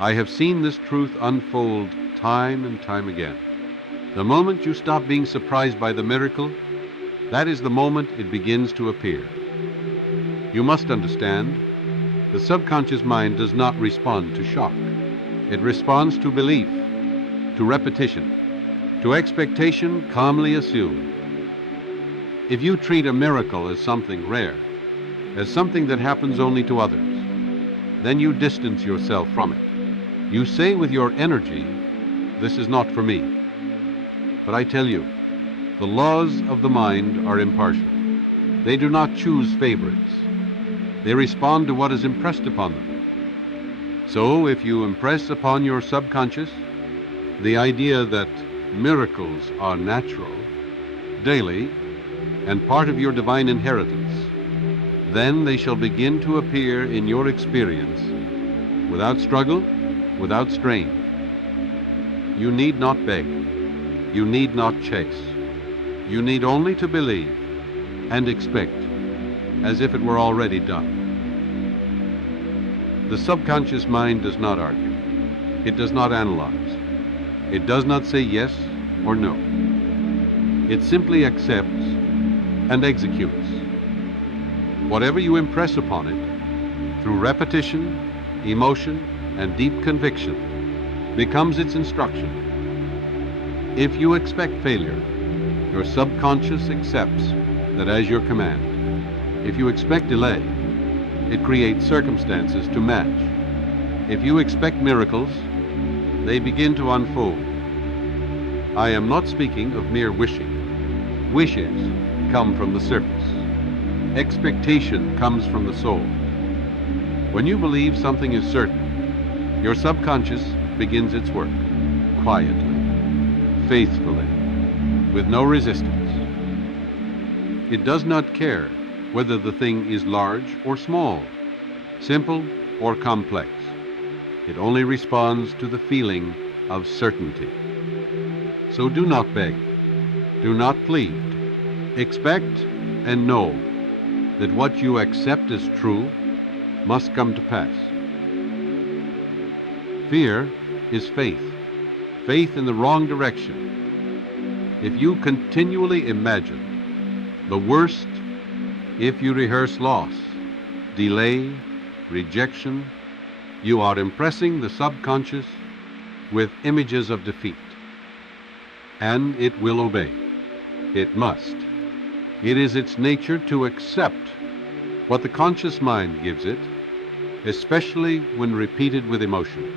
I have seen this truth unfold time and time again. The moment you stop being surprised by the miracle, that is the moment it begins to appear. You must understand, the subconscious mind does not respond to shock. It responds to belief, to repetition, to expectation calmly assumed. If you treat a miracle as something rare, as something that happens only to others, then you distance yourself from it. You say with your energy, "This is not for me." But I tell you, the laws of the mind are impartial. They do not choose favorites. They respond to what is impressed upon them. So if you impress upon your subconscious the idea that miracles are natural, daily, and part of your divine inheritance, then they shall begin to appear in your experience without struggle, without strain. You need not beg. You need not chase. You need only to believe and expect as if it were already done. The subconscious mind does not argue. It does not analyze. It does not say yes or no. It simply accepts and executes. Whatever you impress upon it, through repetition, emotion, and deep conviction, becomes its instruction. If you expect failure, your subconscious accepts that as your command. If you expect delay, it creates circumstances to match. If you expect miracles, they begin to unfold. I am not speaking of mere wishing. Wishes come from the surface. Expectation comes from the soul. When you believe something is certain, your subconscious begins its work, quietly, faithfully, with no resistance. It does not care whether the thing is large or small, simple or complex. It only responds to the feeling of certainty. So do not beg, do not plead. Expect and know that what you accept as true must come to pass. Fear is faith, faith in the wrong direction. If you continually imagine the worst, if you rehearse loss, delay, rejection, you are impressing the subconscious with images of defeat. And it will obey. It must. It is its nature to accept what the conscious mind gives it, especially when repeated with emotion.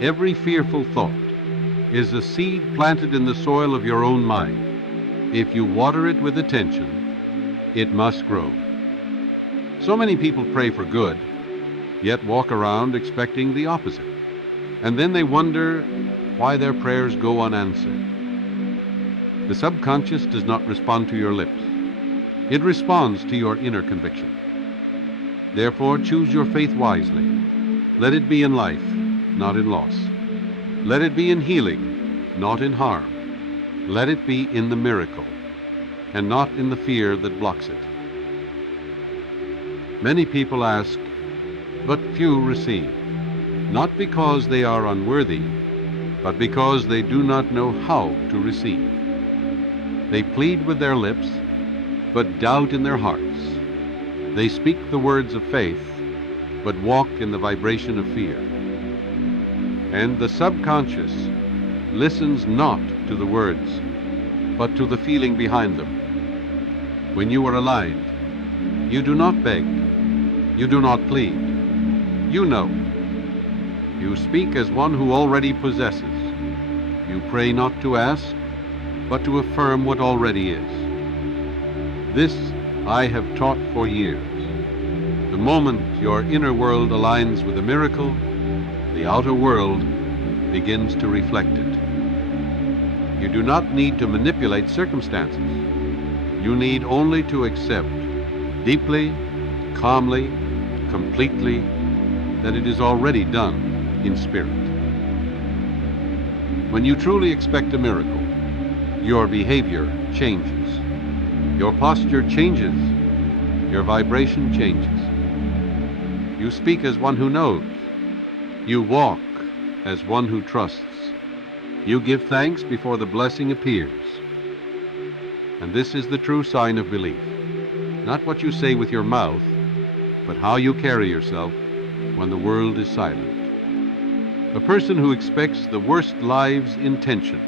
Every fearful thought is a seed planted in the soil of your own mind. If you water it with attention, it must grow. So many people pray for good, yet walk around expecting the opposite. And then they wonder why their prayers go unanswered. The subconscious does not respond to your lips. It responds to your inner conviction. Therefore, choose your faith wisely. Let it be in life, not in loss. Let it be in healing, not in harm. Let it be in the miracle, and not in the fear that blocks it. Many people ask, but few receive, not because they are unworthy, but because they do not know how to receive. They plead with their lips, but doubt in their hearts. They speak the words of faith, but walk in the vibration of fear. And the subconscious listens not to the words, but to the feeling behind them. When you are aligned, you do not beg, you do not plead. You know. You speak as one who already possesses. You pray not to ask, but to affirm what already is. This I have taught for years. The moment your inner world aligns with the miracle, the outer world begins to reflect it. You do not need to manipulate circumstances. You need only to accept deeply, calmly, completely that it is already done in spirit. When you truly expect a miracle, your behavior changes. Your posture changes. Your vibration changes. You speak as one who knows. You walk as one who trusts. You give thanks before the blessing appears. And this is the true sign of belief. Not what you say with your mouth, but how you carry yourself when the world is silent. A person who expects the worst lives in tension,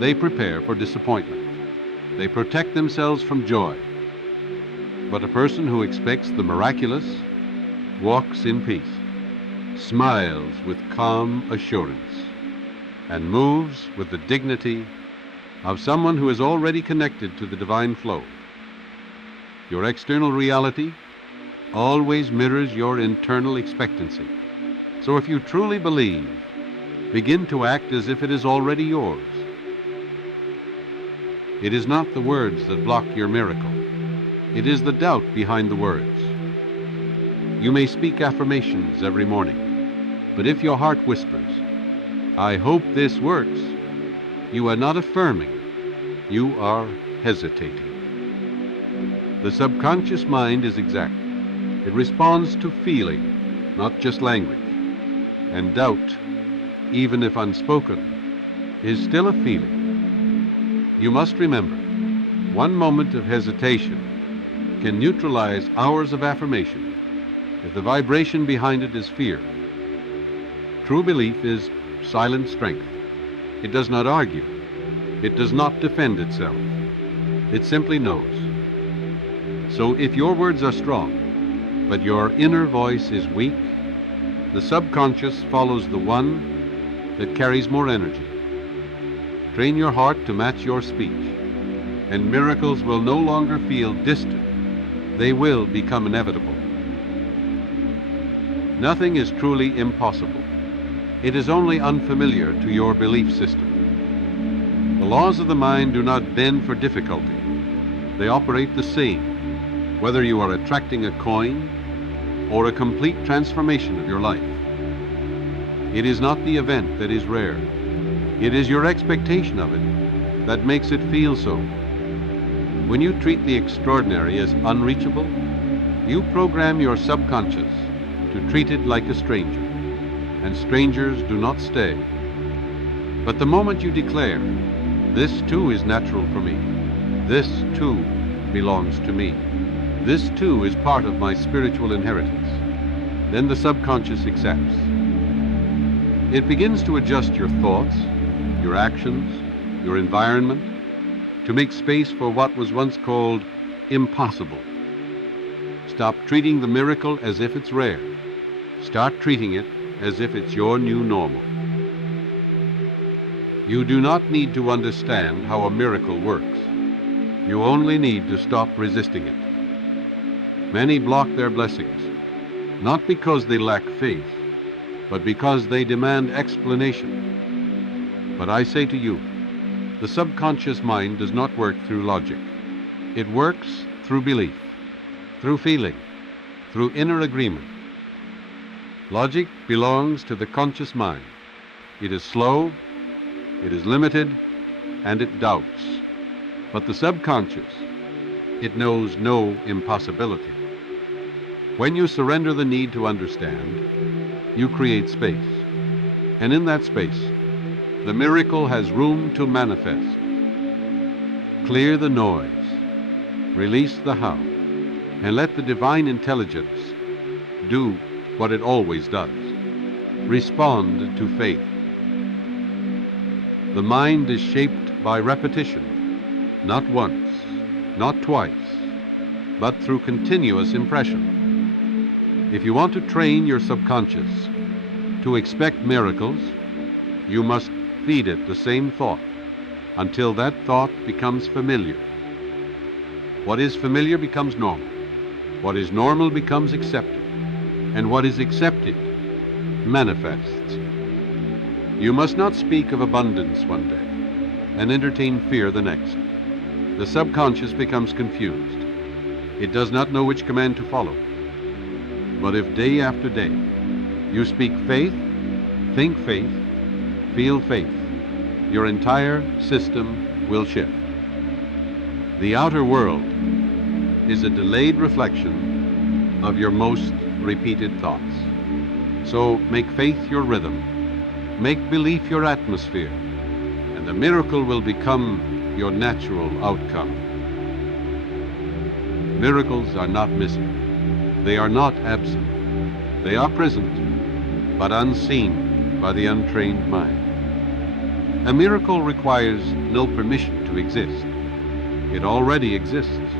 they prepare for disappointment. They protect themselves from joy. But a person who expects the miraculous walks in peace, smiles with calm assurance, and moves with the dignity of someone who is already connected to the divine flow. Your external reality always mirrors your internal expectancy. So if you truly believe, begin to act as if it is already yours. It is not the words that block your miracle. It is the doubt behind the words. You may speak affirmations every morning, but if your heart whispers, "I hope this works," you are not affirming, you are hesitating. The subconscious mind is exact. It responds to feeling, not just language. And doubt, even if unspoken, is still a feeling. You must remember, one moment of hesitation can neutralize hours of affirmation if the vibration behind it is fear. True belief is silent strength. It does not argue. It does not defend itself. It simply knows. So if your words are strong, but your inner voice is weak, the subconscious follows the one that carries more energy. Train your heart to match your speech, and miracles will no longer feel distant. They will become inevitable. Nothing is truly impossible. It is only unfamiliar to your belief system. The laws of the mind do not bend for difficulty. They operate the same, whether you are attracting a coin or a complete transformation of your life. It is not the event that is rare. It is your expectation of it that makes it feel so. When you treat the extraordinary as unreachable, you program your subconscious to treat it like a stranger, and strangers do not stay. But the moment you declare, "This too is natural for me. This too belongs to me. This too is part of my spiritual inheritance," then the subconscious accepts. It begins to adjust your thoughts, your actions, your environment, to make space for what was once called impossible. Stop treating the miracle as if it's rare. Start treating it as if it's your new normal. You do not need to understand how a miracle works. You only need to stop resisting it. Many block their blessings, not because they lack faith, but because they demand explanation. But I say to you, the subconscious mind does not work through logic. It works through belief, through feeling, through inner agreement. Logic belongs to the conscious mind. It is slow, it is limited, and it doubts. But the subconscious, it knows no impossibility. When you surrender the need to understand, you create space. And in that space, the miracle has room to manifest. Clear the noise, release the how, and let the divine intelligence do what it always does. Respond to faith. The mind is shaped by repetition, not once, not twice, but through continuous impression. If you want to train your subconscious to expect miracles, you must feed it the same thought until that thought becomes familiar. What is familiar becomes normal. What is normal becomes accepted. And what is accepted manifests. You must not speak of abundance one day and entertain fear the next. The subconscious becomes confused. It does not know which command to follow. But if day after day you speak faith, think faith, feel faith, your entire system will shift. The outer world is a delayed reflection of your most repeated thoughts. So make faith your rhythm, make belief your atmosphere, and the miracle will become your natural outcome. Miracles are not missing. They are not absent. They are present, but unseen by the untrained mind. A miracle requires no permission to exist. It already exists.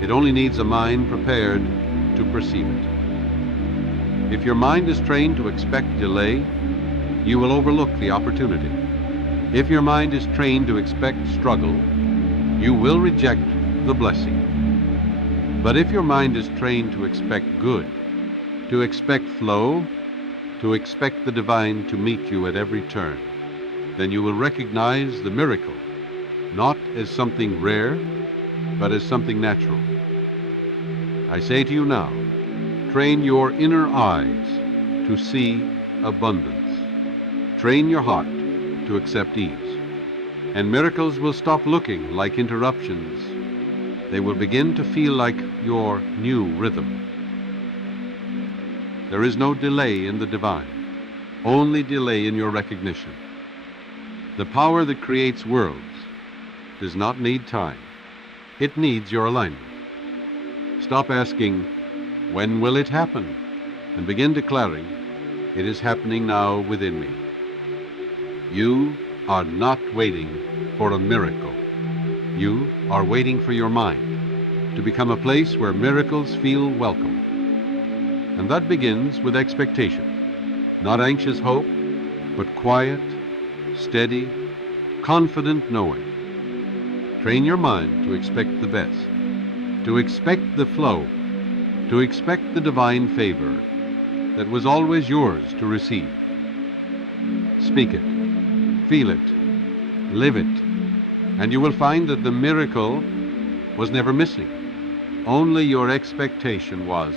It only needs a mind prepared to perceive it. If your mind is trained to expect delay, you will overlook the opportunity. If your mind is trained to expect struggle, you will reject the blessing. But if your mind is trained to expect good, to expect flow, to expect the divine to meet you at every turn, then you will recognize the miracle, not as something rare, but as something natural. I say to you now, train your inner eyes to see abundance. Train your heart to accept ease. And miracles will stop looking like interruptions. They will begin to feel like your new rhythm. There is no delay in the divine, only delay in your recognition. The power that creates worlds does not need time. It needs your alignment. Stop asking, when will it happen? And begin declaring, it is happening now within me. You are not waiting for a miracle. You are waiting for your mind to become a place where miracles feel welcome. And that begins with expectation, not anxious hope, but quiet, steady, confident knowing. Train your mind to expect the best, to expect the flow, to expect the divine favor that was always yours to receive. Speak it, feel it, live it, and you will find that the miracle was never missing. Only your expectation was